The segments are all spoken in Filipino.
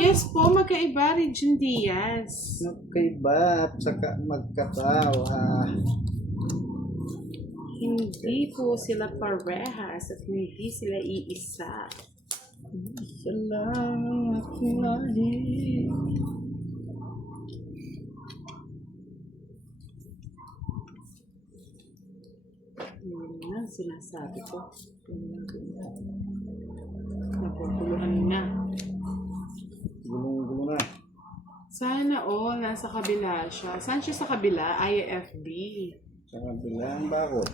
Yes po, magkaiba Regine Diaz. Magkaiba at saka magkatawa. Hindi po sila parehas at hindi sila iisa. Isa lang ang aking lahi. Yun nga, sinasabi ko. Napupuluhan na. Gulong-gulo na. Sana nasa kabila siya. Saan siya sa kabila? IFB. Sa kabilang bakod.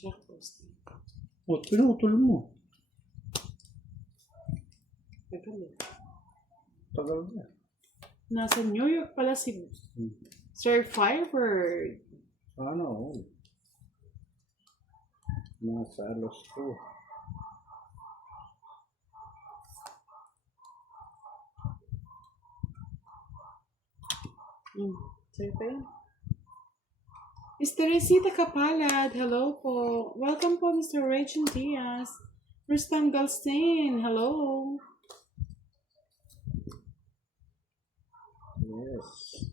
Check post. O, pinutol mo. Tagal na. Nasa New York pala si Sir Firebird. Sana all. Nasa alas ko. Sir pa yun? Miss Teresita Kapalad, hello po. Welcome po, Mr. Rachel Diaz. Rustam Galstain, hello. Yes.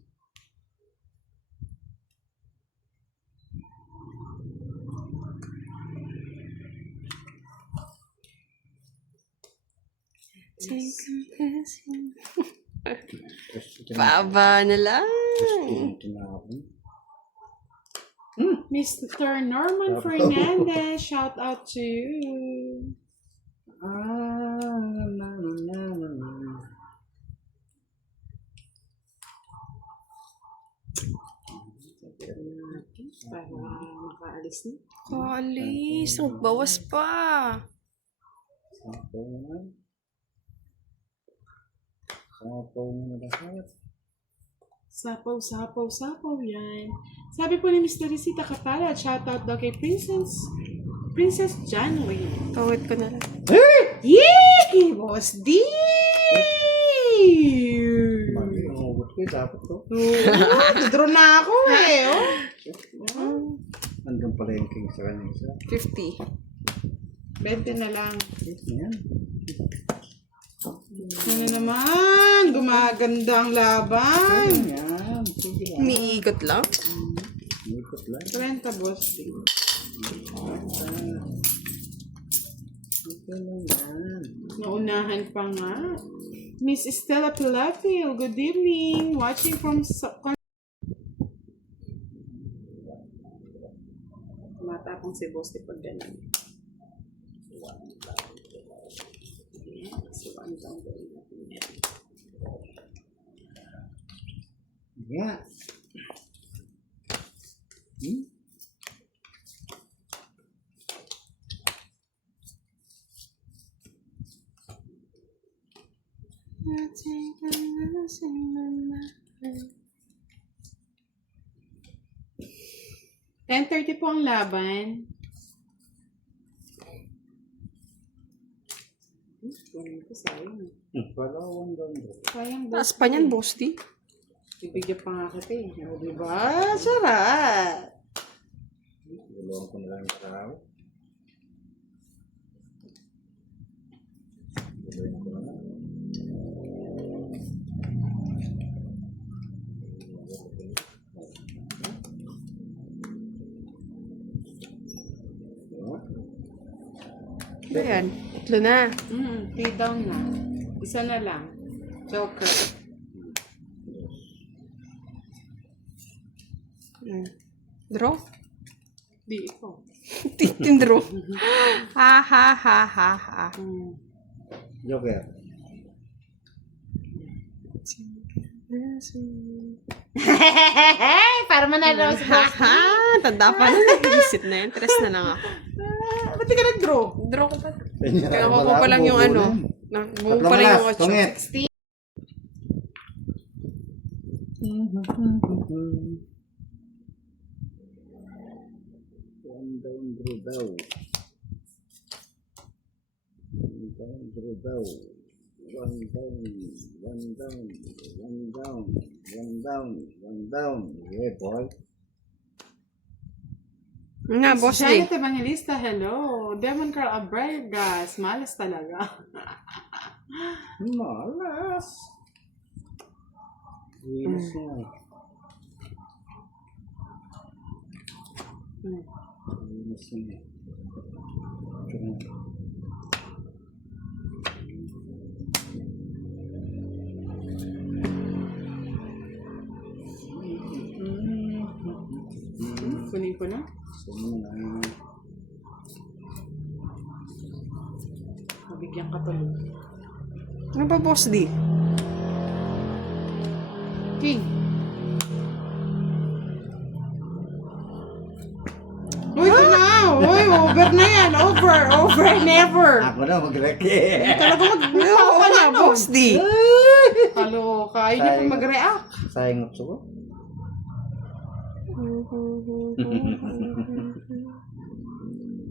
Baba na lang. Mr. Norman Fernandez, shout out to you. Para makaalis na. Alis, magbawas pa. Sapaw na lahat. Sapaw yan. Sabi po ni Miss Teresita Kapala, shout out daw kay Princess Janway. Tawid ko na lang. Yee! Kay Boss D! Mali, umugot ko dapat to. Draw na ako eh. Hanggang pala yung king sa kanya isa. 50. 20 na lang. Yan. Ano naman? Gumaganda ang laban. Yan. Sige lang. Umiikot lang. Ikot lang. 20, Boss D. Okay lang yan. Naunahan pa nga. Miss Estella Pilafil, good evening. Watching from matapang si Boss di pag ganun. So, ano ang gawin natin yan? Yeah. $10:30 po ang laban. Sayang. Palawang ganda. Sayang, Taas pa niyan, boss di. Ibigyan pa nga kita eh. O, diba? Sarap! Gulong ko na lang yung tao. Gulong ko na lang. Ayan, 3 na. 3 down na. Isa na lang. Joker. Draw? Di ikaw. Tindro. Ha ha ha ha ha. Joker. Para manalo si Boss. Ha, tanda pa na. Nag-isip na yan. 3 na lang ako. Ba't di ka nag-draw? Draw ko pa. Kaya ko pa lang yung ano. Buo pa lang yung 8. Tungit. One down, draw daw. One down, draw daw. One down, one down, one down, one down, one down. Yeah, boy. Nga, boss D. Janet Evangelista, hello. Demon Carl Abregas, malas talaga. Malas. Winas nga eh. Winas nga eh. Kunin ko na. Mabigyan ka tuloy. Ano ba, boss D? King. Uy, Uy, over na yan. Over, never. Ako na mag-reke. Talaga Ano ka na, boss D? Kaloka. Ayaw niya pa mag-react. Sayang nga ko.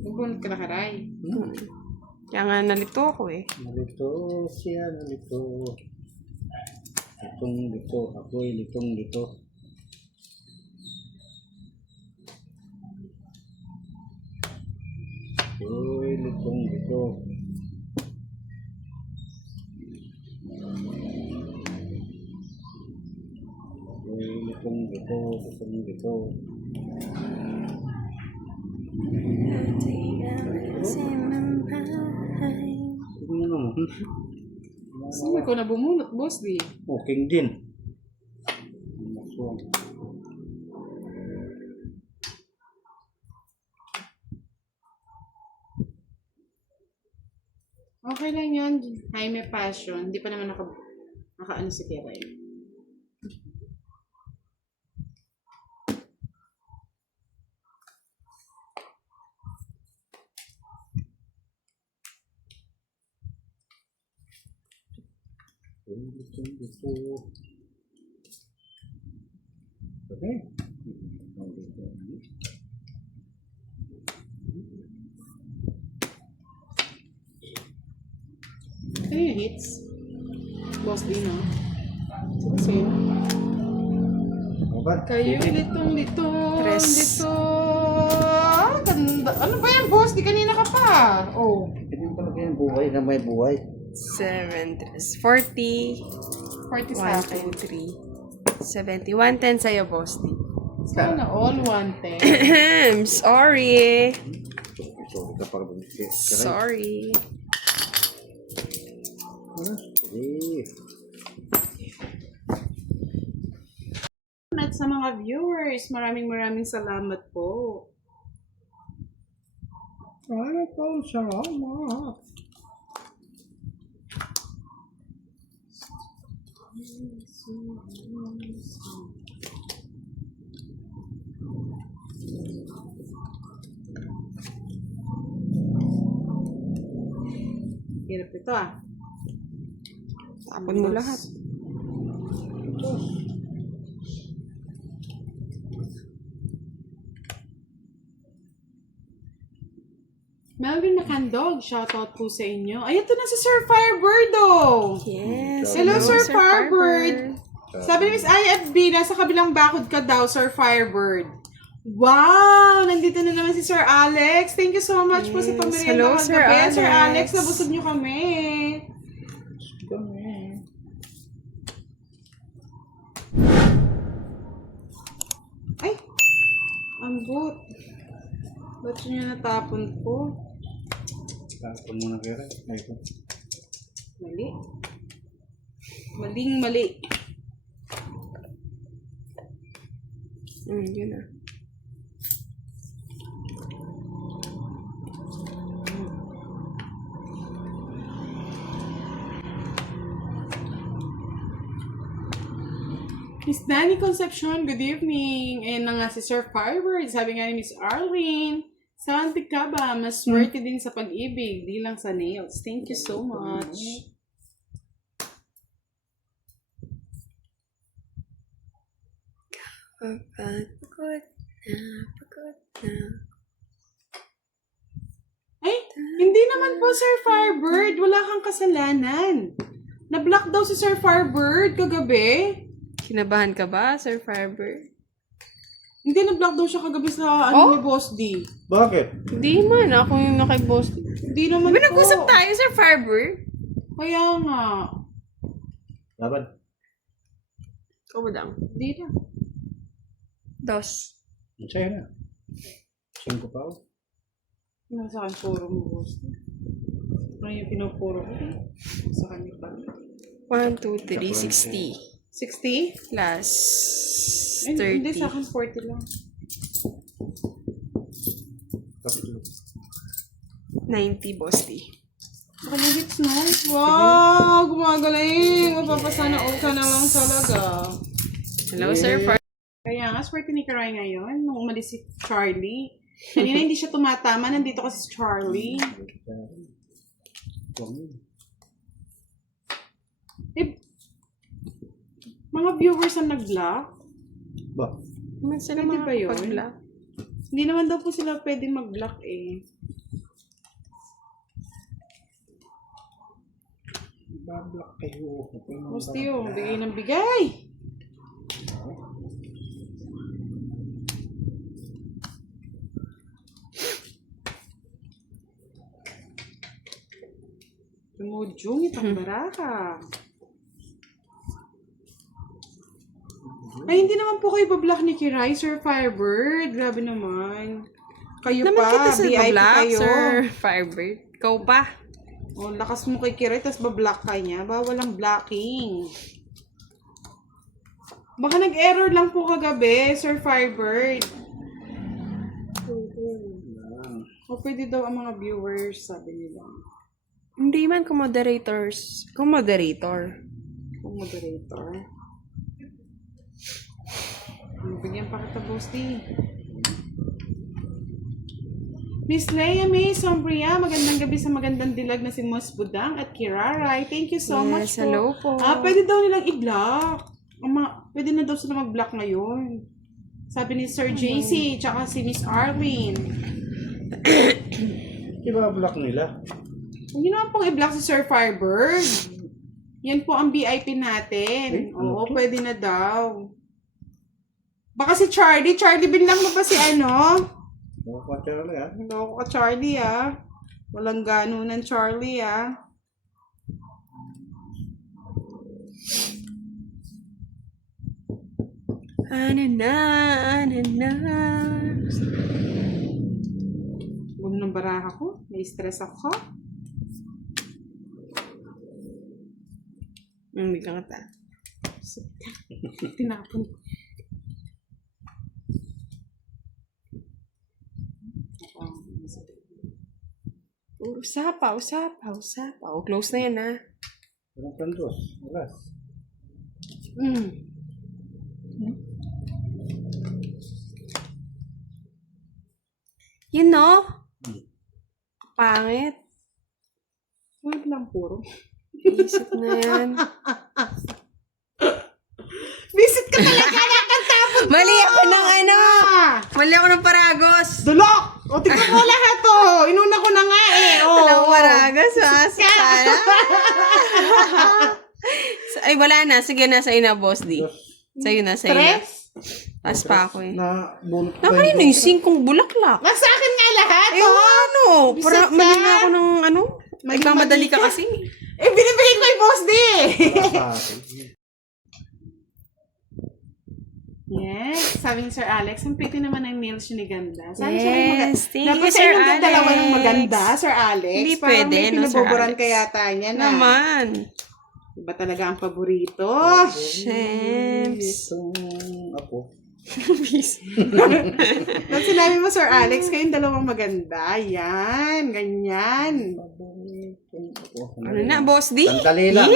Huwag ka na karay. Kaya nga nalito ako eh. Nalito siya, nalito. Litong lito, ako'y litong lito. Ako'y litong lito. Ako'y litong lito, litong lito. Ano naman? Saan ko na bumunot, boss di? Okay din. Maswang. Okay lang yan. Jaime Passion. Hindi pa naman naka-ano si Kiray. Litong lito. Okay. Ano yung hits? Boss di, no? Kasi, kayo litong Tres. lito. Ganda. Ano ba yan, boss? Di kanina ka pa. Oh. Hindi pa lang yung buhay na may buhay. 7, 40, 40 sa 1, akin. 2, 3, 70, 110 sa'yo, boss D. Sana all 110. Sorry. Sorry ka para bumisi. Sorry. At sa mga viewers, maraming salamat po. Ay, po, salamat. Hirap ito ah. Tapon mo lahat. Melvin Macandog, shoutout po sa inyo. Ay, ito na si Sir Firebird, oh! Yes. Hello, Sir Firebird! Sabi ni Miss IFB, nasa kabilang bakod ka daw, Sir Firebird. Wow! Nandito na naman si Sir Alex. Thank you so much po sa pamerienda Hello, kagabi. Sir Alex. Sir Alex, nabusog niyo kami. Ay! Ambot. Ba't niyo natapon po? Tapon mo na kaya. Mali. Maling mali. Yun na. Miss Danny Concepcion, good evening. Ayan na nga si Sir Firebird. Sabi nga ni Miss Arlene, Santi ka ba? Mas swerte din sa pag-ibig, di lang sa nails. Thank you so much. Pagod na. Ay, hindi naman po Sir Firebird. Wala kang kasalanan. Na-block daw si Sir Firebird kagabi. Kinabahan ka ba, Sir Firebird? Hindi, na-block daw siya kagabi sa ano ni Boss D. Bakit? Hindi man, ako yung naki-boss. Hindi naman May po. nag-usap tayo, Sir Fiber. Kaya nga. Laban. Ikaw ba dang? Hindi na. Dos. Ang sa'yo na. 5 pa ako. Nasa akin puro mo, Boss D. Ano yung pinupuro ko? Sa kanya pa. 1, 2, 3, 60. 60? Plus Hindi, 30. sa akin 40 lang. Kapitulo. 90, Boss D. It's nice. Wow! Gumagaling! Mapapasana all ka na lang talaga. Hello, Sir Fiber. Kaya nga, swerte ni Karay ngayon. Nung umalis si Charlie. Kanina hindi siya tumatama. Nandito kasi si Charlie. Eh, mga viewers ang nag-block. Ba? Naman sila Pwede mga ba yun? pag-block. Hindi naman daw po sila pwedeng mag-block eh. Bablock kayo. Gusto yun, bigay ng bigay. Tumujung itong baraka. Ay, hindi naman po kayo bablock ni Kiray, Sir Firebird. Grabe naman. Kayo Naman pa, kita sa VIP block, kayo. Sir Fiber. Ikaw pa. Oh, lakas mo kay Kiray, tapos bablock ka niya. Bawal ang blocking. Baka nag-error lang po kagabi, Sir Firebird. O pwede daw ang mga viewers, sabi nila. Hindi man kung moderators. Kung moderator. Kung moderator. Bigyan pa kita, Boss D. Miss Leia May Sombria, magandang gabi sa magandang dilag na si Mos Budang at Kiraray. Thank you so much po. Hello po. Pwede daw nilang i-block. Pwede na daw sila mag-block ngayon. Sabi ni Sir JC, tsaka si Miss Arlene. Ibablock nila. Hindi naman pong i-block si Sir Firebird. Yan po ang VIP natin. Oo, pwede na daw. Baka si Charlie. Charlie, binlang mo ba si ano? Nakakatira na yan. Loko ka, Charlie, ah. Walang ganunan, Charlie, ah. Anana. Gulo ng baraha ko. May-stress ako. Hindi ka nga. Tinapon ko. Usapaw. Close na yan, ha? Walang kandos. Walas. Yun, no? Pangit. Wait lang puro. Isip na yan. Visit ka talaga! Nakatapon ko! Mali ako ng ano! Ah! Mali ako ng Paragos! Dulok! O, tignan mo lahat, oh! Inuna ko na nga, eh! Oh. Alam mo, Paragos, ha? Sana. Ay, wala na. Sige, nasa ina, Boss D. Sa'yo na, sa'yo na. Stress? Taas pa ako, eh. Nabunot ko Nakanino yung 5 bulaklak? Nasa akin nga lahat, Eh, oh! ano? Para Bisit ka. mali na ako ng ano? Nagmamadali ka kasi. Eh, binibigay ko yung Boss D! sa akin. Yes, sabi ni Sir Alex, ang pretty naman ng nails yun ni Ganda. Sabi Yes, thank you, Dapat Sir sa inyong dalawa ng Alex. maganda, Sir Alex. Hindi Parang pwede, may no, Sir pinaboboran Alex? ka yata niya na. Naman. Iba talaga ang paborito. Shems. Itong ako. Pag sinabi mo, Sir Alex, kayong dalawang maganda. Yan, ganyan. Ano na, Boss D? Sandali lang.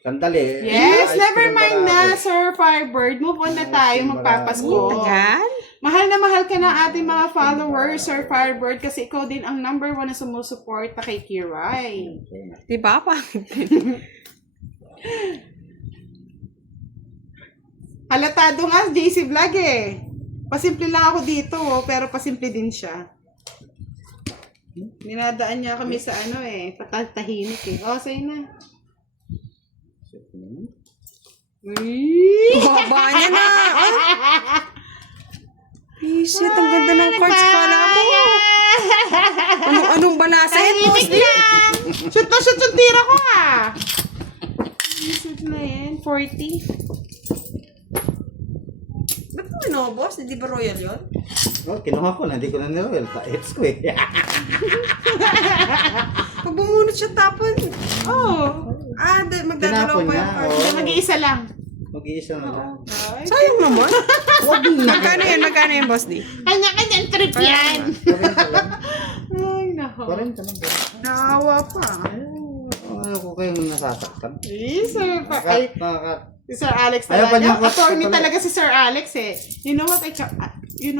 Sandali. Yes, Ayos never ko yung mind barako. na, Sir Firebird. Move on na tayo, magpapasko. Tagal? Mahal na mahal ka ng ating mga followers, Sir Firebird, kasi ikaw din ang number 1 na sumusuporta kay Kiray. Di ba pa? Halatado nga, JC Vlog eh. Pasimple lang ako dito, oh, pero pasimple din siya. Dinadaan niya kami sa ano eh, patahimik eh. Oh, sa'yo na. Baba niya na. Isit, ang ganda ng cards. Kala mo. Anong balasa yan, boss? Shoot na shoot yung tira ko ah. Shoot na yan. 40. Ba't mo inobos? Hindi ba royal yun? Oh, kinuha ko na, hindi ko na niroyal. Pa-hits ko eh. Pag bumunot siya tapon. Oh. Magdadalaw Tinapon pa niya, yung card. oo. Mag-iisa lang. Mag-iisa na lang. Sayang naman. Huwag na. Magkano yan, boss D? Kanya-kanyang trip yan. 40 lang. Ay, nako. 40 lang. Naawa pa. Ano ko kayong nasasaktan? Sir, ay, si Sir Alex Ayaw pa niya talaga. ako- Attorney talaga si Sir Alex eh. You know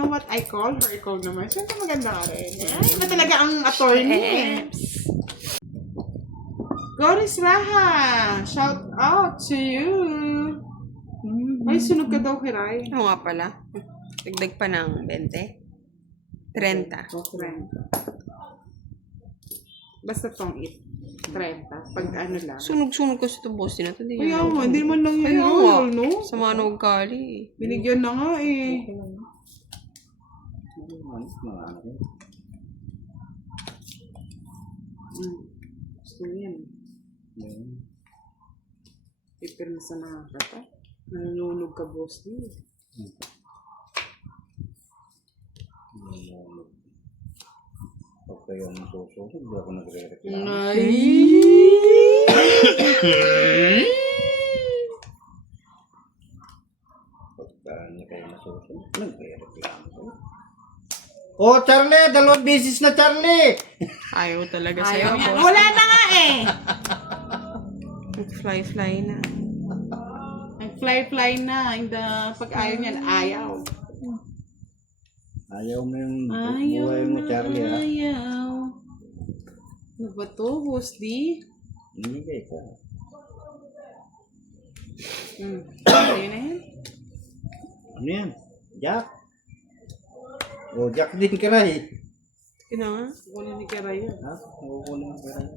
what I call her? Ikaw naman. Siyempre maganda ka rin. Ay, iba talaga ang attorney eh. Goris Raha, shout out to you. Ay, sunog ka daw, Kiray. Oo nga pala. Dagdag pa ng 20. 30. Basta tong 30. Pag ano lang. Sunog-sunog kasi ito, boss. Di na ito. Kaya nga, hindi man lang yun. Kaya nga. No? Sa mga nagkali. Binigyan na nga eh. Gusto mo yan. Pipirma sa nakakata. Nanununog ka, boss. Okay, yung susunod, hindi ako nagre-reklamo. Ay! Pagka niya kayo nasusunod, nagre-reklamo ko. Oh, Charlie! 2 beses na, Charlie! Ayaw talaga sa'yo, Ayaw yan. boss. Wala na nga eh! Fly-fly na. Nag-fly-fly na. Pag ayaw niyan, ayaw. Ayaw mo yung Ayaw buhay mo, Charlie, ha? ayaw. Ano ba to, boss D? Hindi ka. Ayun na yan. Ano yan? Jack? Oh, Jack din ka rin. Yun na nga. Kunin ni Kiray yun. Ha? Nakukunin mo ka rin.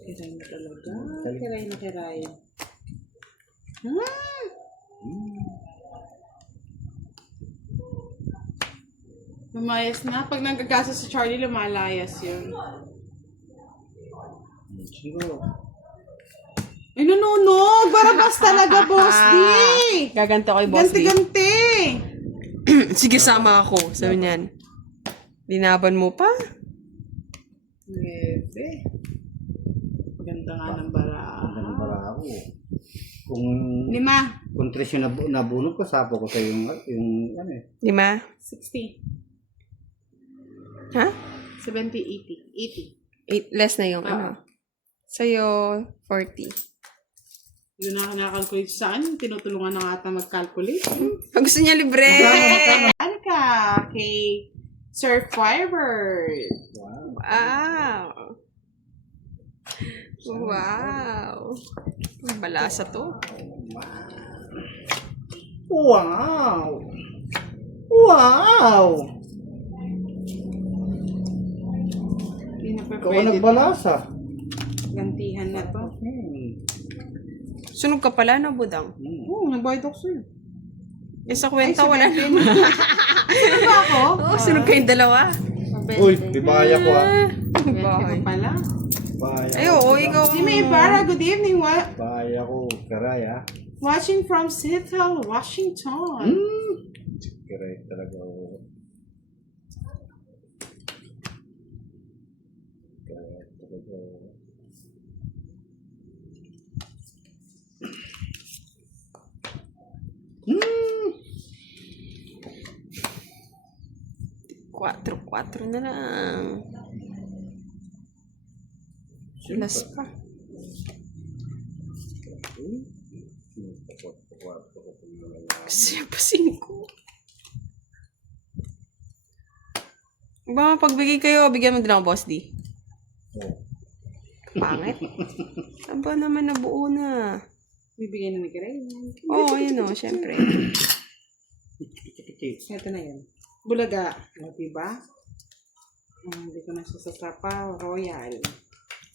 Kiray na talaga. Kiray na Kiray. Lumayas na. Pag nagkagasa si Charlie, lumalayas yun. Siguro. Ay, nanunog! Barabas talaga, boss D! Gaganto kay boss D. Ganti-ganti! Sige, sama ako. Sabi niyan. Linaban mo pa? Pwede. Ganda nga ng bara. Ang bara ako. Kung 5. kung 3 yung nabunod ko, sapo ko sa yung ano eh. 5? 60. Ha? 70, 80. 80. Less na yung ano. Sa'yo, 40. Yun na nakakalculate saan. Tinutulungan na ata mag-calculate. Pag gusto niya libre. Ano ka? Kay Sir Firebird. Wow. Wow. Wow. Ang balasa to. Wow! Wow! Hindi na pa Ikaw ang pwede. nagbalasa. Gantihan na to. Sunog ka pala, no, Budang? Oo, nagbayad ako sa'yo. Eh, sa kwenta, wala na. Ano ba ako? Oo, sunog kayong dalawa. Uy, bibaya ko ah. Bahay. Pala. Baya Ay, oo, ikaw. Si May Ibarra, good evening. Baya ko, karay ah. Watching from Seattle, Washington. Karay talaga ako. Karay talaga ako. Quatro na lang. Last pa. Kasi pa 5. Ba, pagbigay kayo, bigyan mo din ako, Boss D. Pangit. Aba naman, nabuo na. Bibigyan na ni Kiray. Oo, yun o, syempre. Ito na yan. Bulaga. O, diba? Hindi ko na siya sasapa. Royal.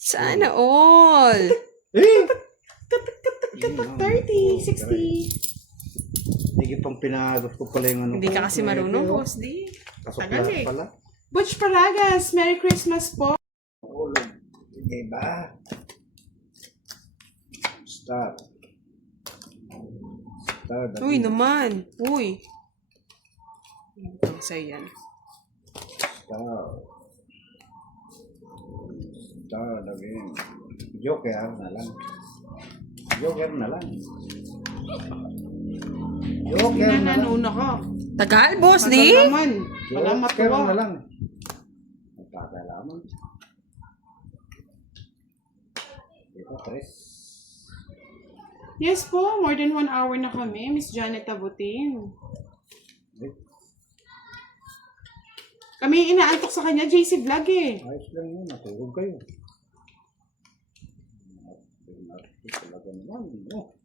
Sana all. Eh! 30, 60. Hindi Maigi pang pinagot ko pala yung ano. Hindi ka kasi marunong, boss D. Tagal Kasukla eh. pala. Butch Paragas, Merry Christmas po. Ulog. Hindi ba? Start. Start. Uy, naman. Uy. Ang sa'yo yan. Start. Start again. Joker na lang. Joker na lang. Joker na lang. Nananuna ka. Tagal, boss D. Tagal naman. Wala Joker matuwa. na lang. Magkakalaman. Dito, Chris. Yes po, more than 1 hour na kami. Miss Janet Abutin. Kami inaantok sa kanya, JC Vlog eh. Ayos lang yun. Natulog kayo. Talaga naman. No.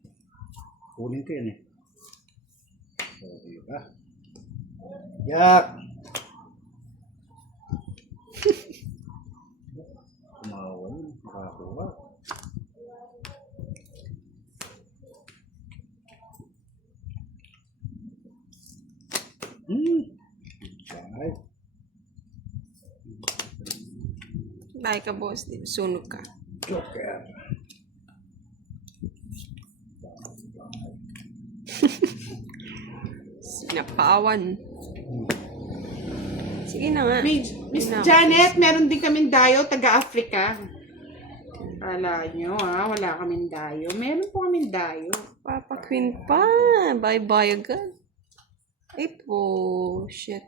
Kunin ko yan eh. So, diba? Yak! Kumawa yun. Nakakuha. Ay. Dahil ka, boss D. Sunog ka. Joker. Sinapawan. Sige na nga. Miss Janet, meron din kaming dayo, taga-Africa. Kala nyo wala kaming dayo. Meron po kaming dayo. Papa Queen pa. Bye-bye agad. Ay po. Shit.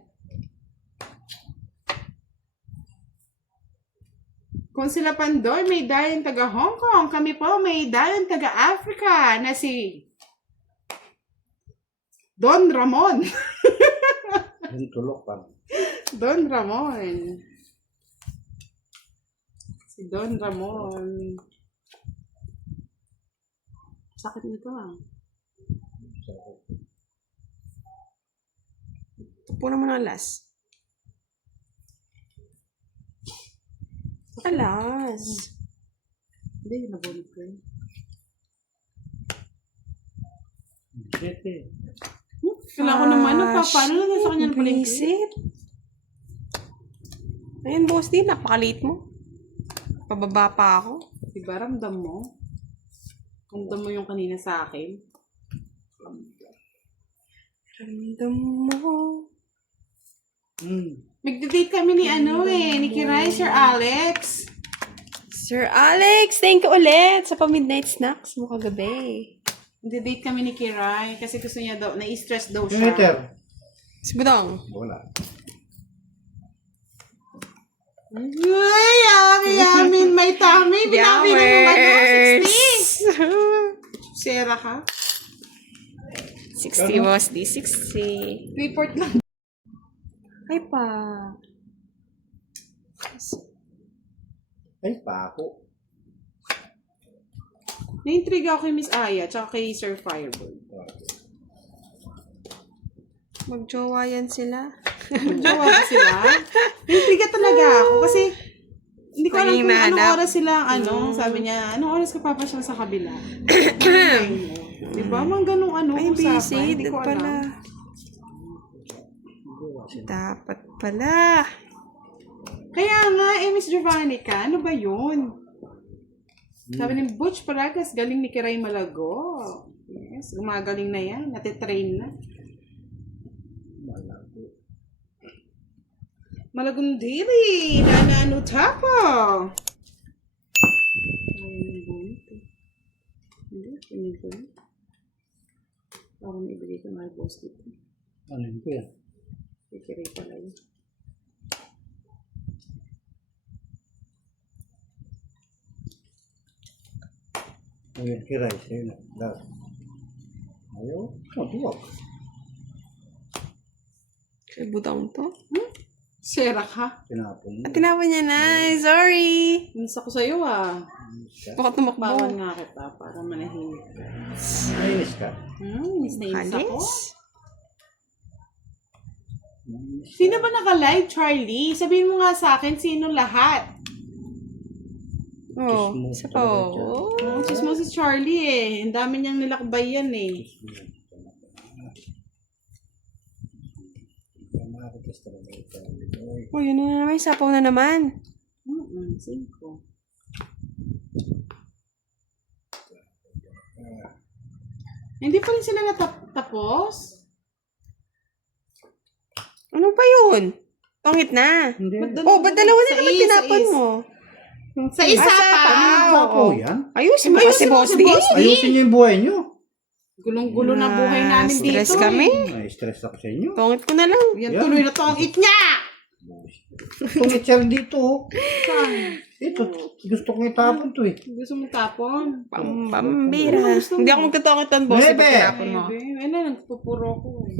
Kung sila Pandoy, may dayon taga Hong Kong. Kami po, may dayon taga Africa na si Don Ramon. Yung tulok pa. Don Ramon. Si Don Ramon. Sakit nito Tupo naman ang last. Alas. Hindi, nabunod ko yun. Shit eh. Kailangan ko naman, paano na sa kanya na pala yung Visit. Ayan, boss din. Napakalit mo. Pababa pa ako. Diba, ramdam mo? Ramdam mo yung kanina sa akin. Ramdam mo. Magde-date kami ni ni Kiray, Sir Alex. Sir Alex, thank you ulit sa pa-midnight snacks mo kagabi. Magde-date kami ni Kiray kasi gusto niya daw, na-stress daw siya. Meter. Si Budong. Wala. Ay, yummy, may tummy. Binabi na yung 60. Sera ka? 60 boss di 60. Report lang. Ay pa. Ay, pako. Na-intriga ako kay Miss Aya tsaka kay Sir Firebird. Magjowa yan sila. Jowa ba sila? Na-intriga talaga ako kasi hindi ko alam Laging kung anong nahanap. oras sila, sabi niya, anong oras ka papasyal sa kabila? Diba? Mang ganong Ay, usapan, busy. hindi ko Dapat pala. alam. Dapat pala. Kaya nga, Miss Giovannica, ano ba yun? Sabi ni Butch Paragas, galing ni Kiray Malago. Yes, gumagaling na yan. Natitrain na. Malagong dili. Nanano tapo. Hindi, pinil ko yun. Parang ibigay ko na post dito. Ano yun ko yan? Kay Kiray pala yun. Ayun, kiray. Sa'yo na. Dar. Ayaw. Matuwag. Kay Budong to. Sera ka? Tinapon mo. At tinawa niya na. Sorry. Miss ako sa'yo Baka tumakbo. Bawal nga kita para manahimik ka. Nainis ka. Miss na inis ako. Halis. Sino ba naka-live, Charlie? Sabihin mo nga sa akin, sino lahat? Oh, Kiss mo isa pa talaga oh. Sis mo si Charlie eh. Ang dami niyang nilakbay yan eh. Oh, yun na naman. Sapaw na naman. 5. Hindi pa rin sila natapos? Ano pa yun? Pangit na. Hindi. Oh, ba't dalawa na naman Sa tinapon is. mo? Sa isa Sapaw. pa. Sapaw yan. Ayusin mo kasi, boss D. Ayusin niyo yung buhay niyo. Gulong-gulo na buhay namin dito. Stress kami. Ay, stress ako sa inyo. Pangit ko na lang. Yan, Yan. tuloy na to ang it niya! Itong itcher dito. Saan? Ito, gusto kong itapon to eh. Gusto mo tapon? Pambira. Hindi ako magkatokit boss. Bebe. Pag tinapon mo. Ay na, nagpupuro ko eh.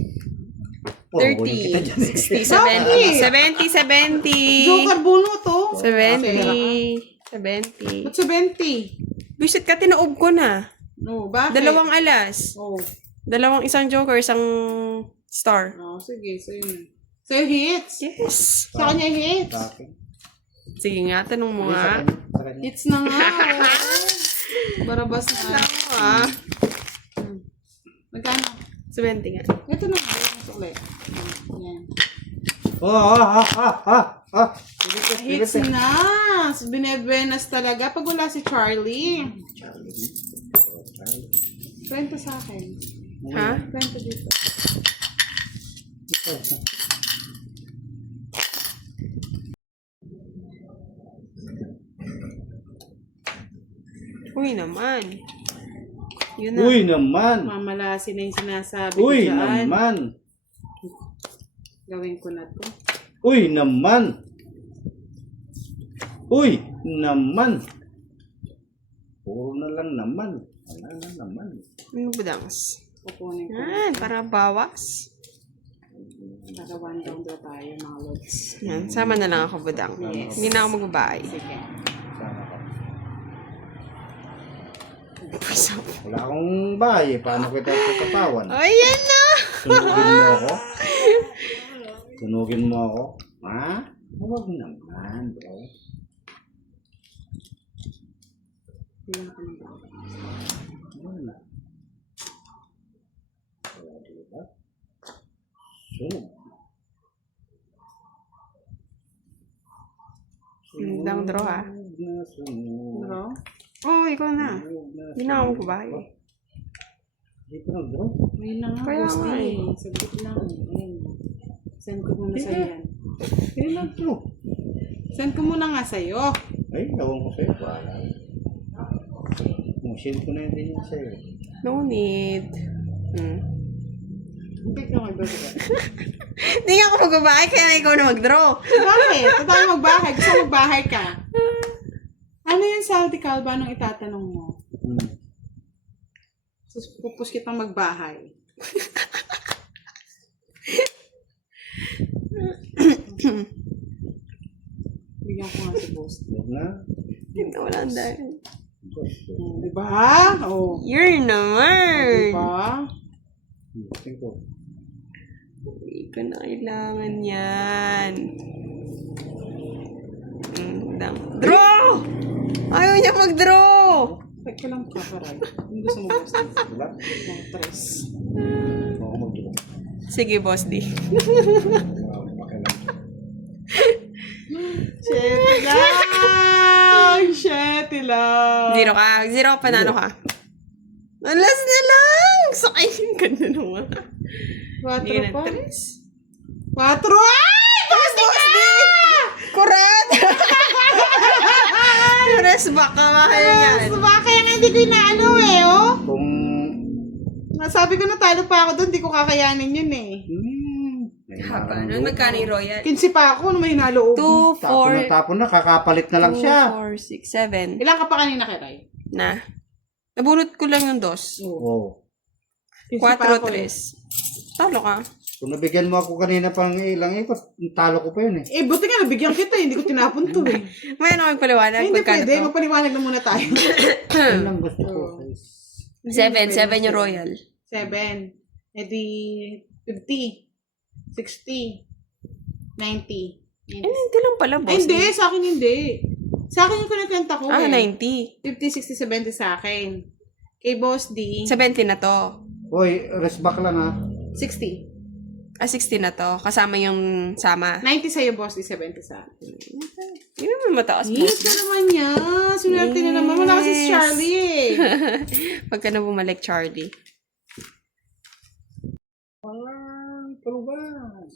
30, 60, 70, 70, 70. Joe Carbono to. 70. 70. Ba't 70? Bisit ka, tinaob ko na. No, bakit? Dalawang alas. Oh. Isang joker, isang star. Oh, sige, so yun. So hits. Yes. Sa kanya hits. Sa akin. Sige nga, tanong mo Sa nga. kanya. Sa kanya. Hits na nga. Oh. Barabas na. Ah, Magkano? 70 nga. Ito na. Ito ulit. Yan. Hits na. Binebenas talaga. Pag wala si Charlie. 20 sa akin. Ha? 20 dito. Uy naman. Yun na. Uy naman. Mamalasin na yung sinasabi Uy ko dyan. naman. Gawin ko na to. Uy naman. Uy naman. Puro na lang naman. Wala na naman. Ano ba dangs? Kukunin ko. Yan, para bawas. Para one down daw tayo, mga lods. Yan, sama na lang ako, budang. Yes. Hindi na ako magbabae. Sige. Sana ka. Wala akong bahay. Paano kita pagkatawan? Ay, yan na! Tunugin mo ako? Tunugin mo ako? Ha? Huwag naman, bro. Tingnan ko na. Wala. Wala, diba? Gandang draw, ha? Bro? Oh, ikaw na. Hindi na ako magbabae. Hindi ko nag-draw. Ayun na nga. Kaya Gusti. nga eh. Saglit lang. Ayun. Send ko muna sa'yo yan. Hindi nag-draw. Send ko muna nga sa'yo. Ay, ewan ko sa'yo. Wala. Send ko na yun din yun sa'yo. No need. Hindi ka mag-draw. Hindi nga ako magbabae, kaya ikaw na mag-draw. Bakit? Ito tayo magbahay. Gusto mo magbahay ka? Ano yung salty kalba nung itatanong mo? Pupus kitang magbahay. Bigyan ko nga si boss. Huwag na. Hindi wala ang dahil. Diba? Oh. You're naman. Diba? Tingin ko. Hindi ko na kailangan yan. Draw! Ayaw niya mag-draw! Wait ko lang paparay. Yung gusto mo boss. Wala. Mga tres. Ako mag-draw. Sige, boss D. Shit lang! Shit lang! Zero ka. Zero ka, panalo ka. Alas na lang! Sakay yung ganda naman. Hindi ka 4 pa? na tres. 4! Ay! Boss D! Kurat! Tres baka mahal yan. Kaya nga hindi ko inaano eh, oh. Kung... Sabi ko na talo pa ako doon, di ko kakayanin yun eh. Haba nun, magkano yung royal? 15 pa ako, ano may hinaloob. 2, Tapon na 4, tapon na, kakapalit na lang siya. 4, 6, 7. Ilan ka pa kanina kay Ray? Na. Nabunot ko lang yung dos. Oo. 15 pa 4, ako eh. 3. Talo ka. Kung nabigyan mo ako kanina pang ilang ikot, talo ko pa yun eh. Eh, buti nga, nabigyan kita eh. Hindi ko tinapon to eh. May ano magpaliwanag? Ay, hindi Magkano pwede. to? Magpaliwanag na muna tayo. Yun lang gusto ko. 7 yung royal. 7. Eh di, 50. 60. 90. Hindi lang pala, boss. Ay, hindi. Sa akin hindi. Sa akin yung kinakanta ko Ah, eh. 90. 50, 60, 70 sa akin. Kay Boss D, 70 na to. Hoy, rest back lang ha. 60. 60 na to. Kasama yung sama. 90 sa'yo, boss. Di 70 sa akin. Hindi naman mataas po. Yes na naman niya. Sunarte na naman. Wala kasi si Charlie eh. Pag ka na bumalik, Charlie. Palubas.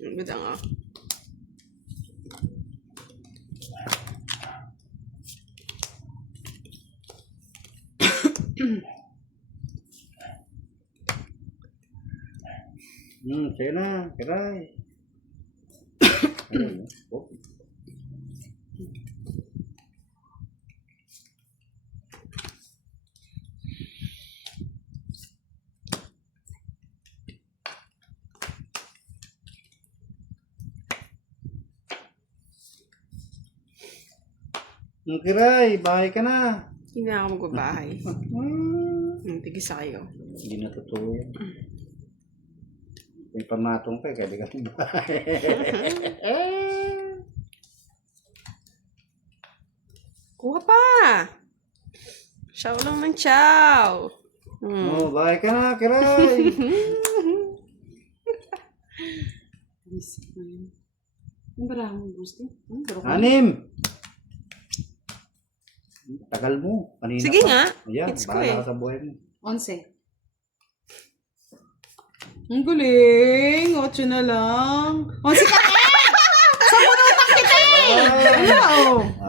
Ganda nga. Sa'yo na. Kiray. Ayun, oh. Kiray, bahay ka na. Hindi na ako magbabahay. Tigis kayo. Hindi na totoo yan. Yung pamatong ka, kaya di ka bahay. Kuha pa! Chow lang ng chow. Oh, bahay ka na, Kiray. Ang barang gusto. 6. Tagal mo. Kanina Sige pa. nga. Ayan, Hits ko bahala eh. ka sa buhay mo. 11. Ang galing. 8 na lang. 11 ka eh! Sabunutan kita eh! Ano?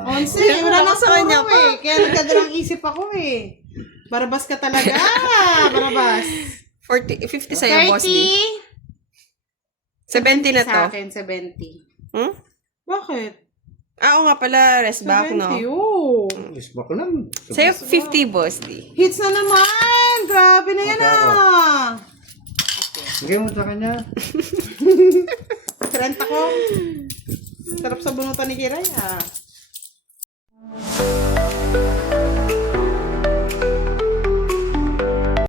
11. Wala na sa kanya pa. eh. Kaya nagkadalang isip ako eh. Barabas ka talaga. Barabas. 50 sa'yo, boss D. 70 na to. Sa akin, 70. Hmm? Bakit? Oo nga pala, rest back, 70, no? oh. Isbak ko lang. Sa'yo, 50, boss D. Hits na naman! Grabe na yan Okay, ako. ah! Bigay mo sa kanya. Rent ako. Sarap sa bunutan ni Kiray ah.